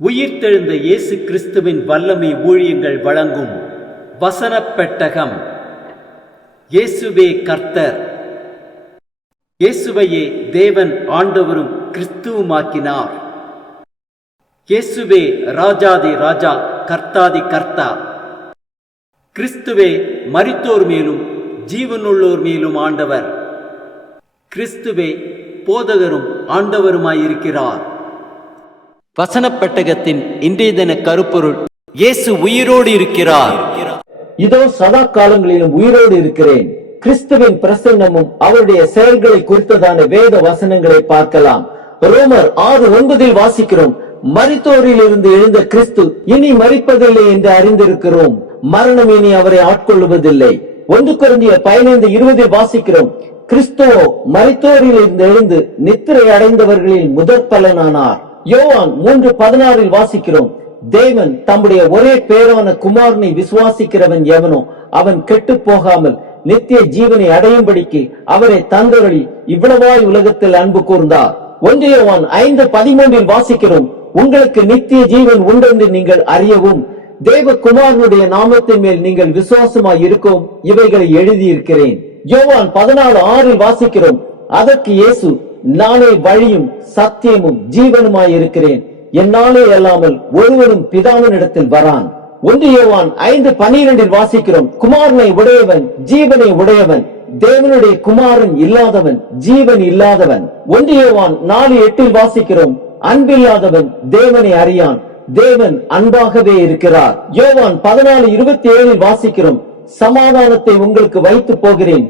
உயிர்த்தெழுந்த இயேசு கிறிஸ்துவின் வல்லமை ஊழியங்கள் வழங்கும் வசனப் பெட்டகம். இயேசுவே கர்த்தர். இயேசுவையே தேவன் ஆண்டவரும் கிறிஸ்துவுமாக்கினார். இயேசுவே ராஜாதி ராஜா, கர்த்தாதி கர்த்தா. கிறிஸ்துவே மரித்தோர் மேலும் ஜீவனுள்ளோர் மேலும் ஆண்டவர். கிறிஸ்துவே போதகரும் ஆண்டவருமாயிருக்கிறார். வசனப் பெட்டகத்தின் இன்றைய தின கருப்பொருள்: இயேசு உயிரோடு இருக்கிறார். இதோ சதா காலங்களிலும் உயிரோடு இருக்கிறேன். கிறிஸ்துவின் பிரசன்னமும் அவருடைய செயல்களை குறித்ததான வேத வசனங்களை பார்க்கலாம். ரோமர் 6:9 வாசிக்கிறோம், மரித்தோரில் இருந்து எழுந்த கிறிஸ்து இனி மரிப்பதில்லை என்று அறிந்திருக்கிறோம். மரணம் இனி அவரை ஆட்கொள்வதில்லை. 1 கொரிந்தியர் 15:20 வாசிக்கிறோம், கிறிஸ்துவோ மரித்தோரில் இருந்து எழுந்து நித்திரை அடைந்தவர்களில் முதற் பலனானார். யோவான் 3:16 வாசிக்கிறோம், தேவன் தம்முடைய ஒரே பேரான குமாரனை விசுவாசிக்கிறவன் எவனோ அவன் கெட்டு போகாமல் நித்திய ஜீவனை அடையும்படிக்கு அவரை தந்தருளி இவ்வளவாய் உலகத்தில் அன்பு கூர்ந்தார். 1 யோவான் 5:13 வாசிக்கிறோம், உங்களுக்கு நித்திய ஜீவன் உண்டென்று நீங்கள் அறியவும் தேவ குமாரனுடைய நாமத்தின் மேல் நீங்கள் விசுவாசமாய் இருக்கும் இவைகளை எழுதியிருக்கிறேன். யோவான் 14:6 வாசிக்கிறோம், அதற்கு இயேசு, நானே வழியும் சத்தியமும் ஜீவனுமாய் இருக்கிறேன், என்னாலே அல்லாமல் ஒருவனும் பிதாவினிடத்தில் வரான். 1 யோவான் 5:12 வாசிக்கிறோம், குமாரனை உடையவன் ஜீவனை உடையவன், தேவனுடைய குமாரன் இல்லாதவன் ஜீவன் இல்லாதவன். 1 யோவான் 4:8 வாசிக்கிறோம், அன்பில்லாதவன் தேவனை அறியான், தேவன் அன்பாகவே இருக்கிறார். யோவான் 14:27 வாசிக்கிறோம், சமாதானத்தை உங்களுக்கு வைத்து போகிறேன்,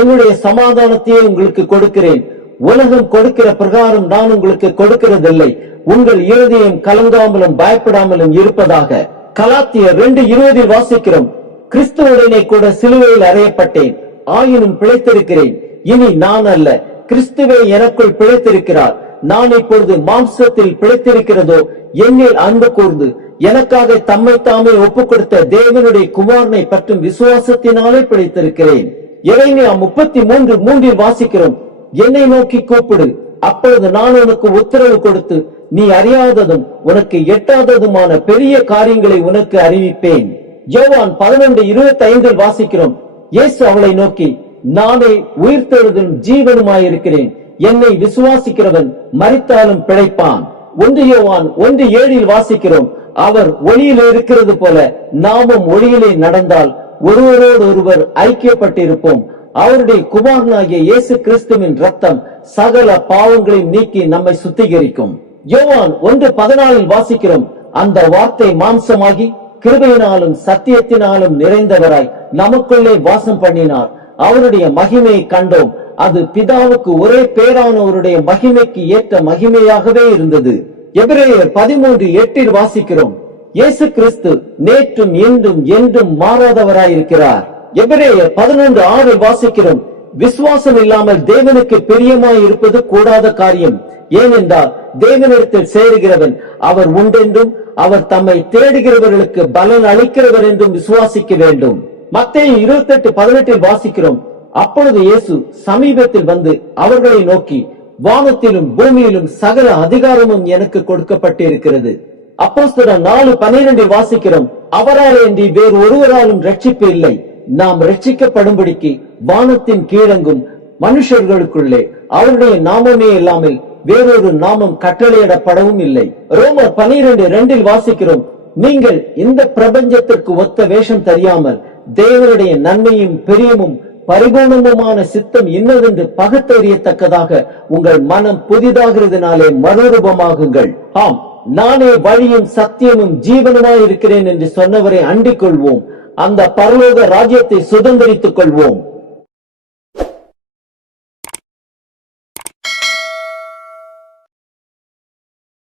என்னுடைய சமாதானத்தையே உங்களுக்கு கொடுக்கிறேன், உலகம் கொடுக்கிற பிரகாரம் நான் உங்களுக்கு கொடுக்கிறதில்லை, உங்கள் இருதயம் கலங்காமலும் பயப்படாமலும் இருப்பதாக. கலாத்தியர் 2:20 வாசிக்கிறோம், கிறிஸ்துவுடனே கூட சிலுவையில் அறையப்பட்டேன், ஆயினும் பிழைத்திருக்கிறேன், இனி நான் அல்ல, கிறிஸ்துவே எனக்குள் பிழைத்திருக்கிறார், நான் இப்பொழுது மாம்சத்தில் பிழைத்திருக்கிறதோ என்னில் அன்பு கூர்ந்து எனக்காக தம்மை தாமே ஒப்புக் கொடுத்த தேவனுடைய குமாரனை பற்றும் விசுவாசத்தினாலே பிழைத்திருக்கிறேன். எரேமியா 33:3 வாசிக்கிறோம், என்னை நோக்கி கூப்பிடு, அப்பொழுது நான் உனக்கு உத்தரவு கொடுத்து நீ அறியாததும் உனக்கு எட்டாததுமான பெரிய காரியங்களை உனக்கு அறிவிப்பேன். யோவான் 11:25 வாசிக்கிறோம், இயேசு அவளை நோக்கி, நானே உயிர்த்தெழுதலும் ஜீவனுமாயிருக்கிறேன், என்னை விசுவாசிக்கிறவன் மரித்தாலும் பிழைப்பான். 1 யோவான் 1:7 வாசிக்கிறோம், அவர் ஒளியில் இருக்கிறது போல நாமும் ஒளியிலே நடந்தால் ஒருவரோடு ஒருவர் ஐக்கியப்பட்டிருப்போம். அவருடைய குமாரனாகிய இயேசு கிறிஸ்துவின் ரத்தம் சகல பாவங்களையும் நீக்கி நம்மை சுத்திகரிக்கும். யோவான் 1:14 வாசிக்கிறோம், அந்த வார்த்தை மாம்சமாகி கிருபையினாலும் சத்தியத்தினாலும் நிறைந்தவராய் நமக்குள்ளே வாசம் பண்ணினார், அவருடைய மகிமையை கண்டோம், அது பிதாவுக்கு ஒரே பேரானவருடைய மகிமைக்கு ஏற்ற மகிமையாகவே இருந்தது. எபிரேயர் 13:8 வாசிக்கிறோம், இயேசு கிறிஸ்து நேற்றும் இன்றும் என்றும் மாறாதவராயிருக்கிறார். எபிரேயர் 11:6 வாசிக்கிறோம், விசுவாசம் இல்லாமல் தேவனுக்கு பிரியமாய் இருப்பது கூடாத காரியம், ஏனென்றால் தேவனிடத்தில் சேருகிறவன் அவர் உண்டென்றும் அவர் தம்மை தேடுகிறவர்களுக்கு பலன் அளிக்கிறவர் என்றும் விசுவாசிக்க வேண்டும். மத்தேயு 28:18 வாசிக்கிறோம், அப்பொழுது இயேசு சமீபத்தில் வந்து அவர்களை நோக்கி, வானத்திலும் பூமியிலும் சகல அதிகாரமும் எனக்கு கொடுக்கப்பட்டிருக்கிறது. அப்போஸ்தலர் 4:12 வாசிக்கிறோம், அவராலே அன்றி வேறு ஒருவராலும் ரட்சிப்பு இல்லை, நாம் ரட்சிக்கப்படும்படிக்கு வானத்தின் கீழங்கும் மனுஷர்களுக்குள்ளே அவருடைய நாமமே இல்லாமல் வேறொரு நாமம் கட்டளையிடப்படவும் இல்லை. ரோமர் 12:2 வாசிக்கிறோம், நீங்கள் இந்த பிரபஞ்சத்திற்கு ஒத்த வேஷம் தெரியாமல் தேவனுடைய நன்மையும் பிரியமும் பரிபூர்ணமுமான சித்தம் இன்னதென்று பகுத்தறியத்தக்கதாக உங்கள் மனம் புதிதாகிறதுனாலே மறுரூபமாகுங்கள். ஆம், நானே வழியும் சத்தியமும் ஜீவனுமாய் இருக்கிறேன் என்று சொன்னவரை அண்டிக் கொள்வோம், அந்த பரலோக ராஜ்யத்தை சுதந்திரித்துக் கொள்வோம்.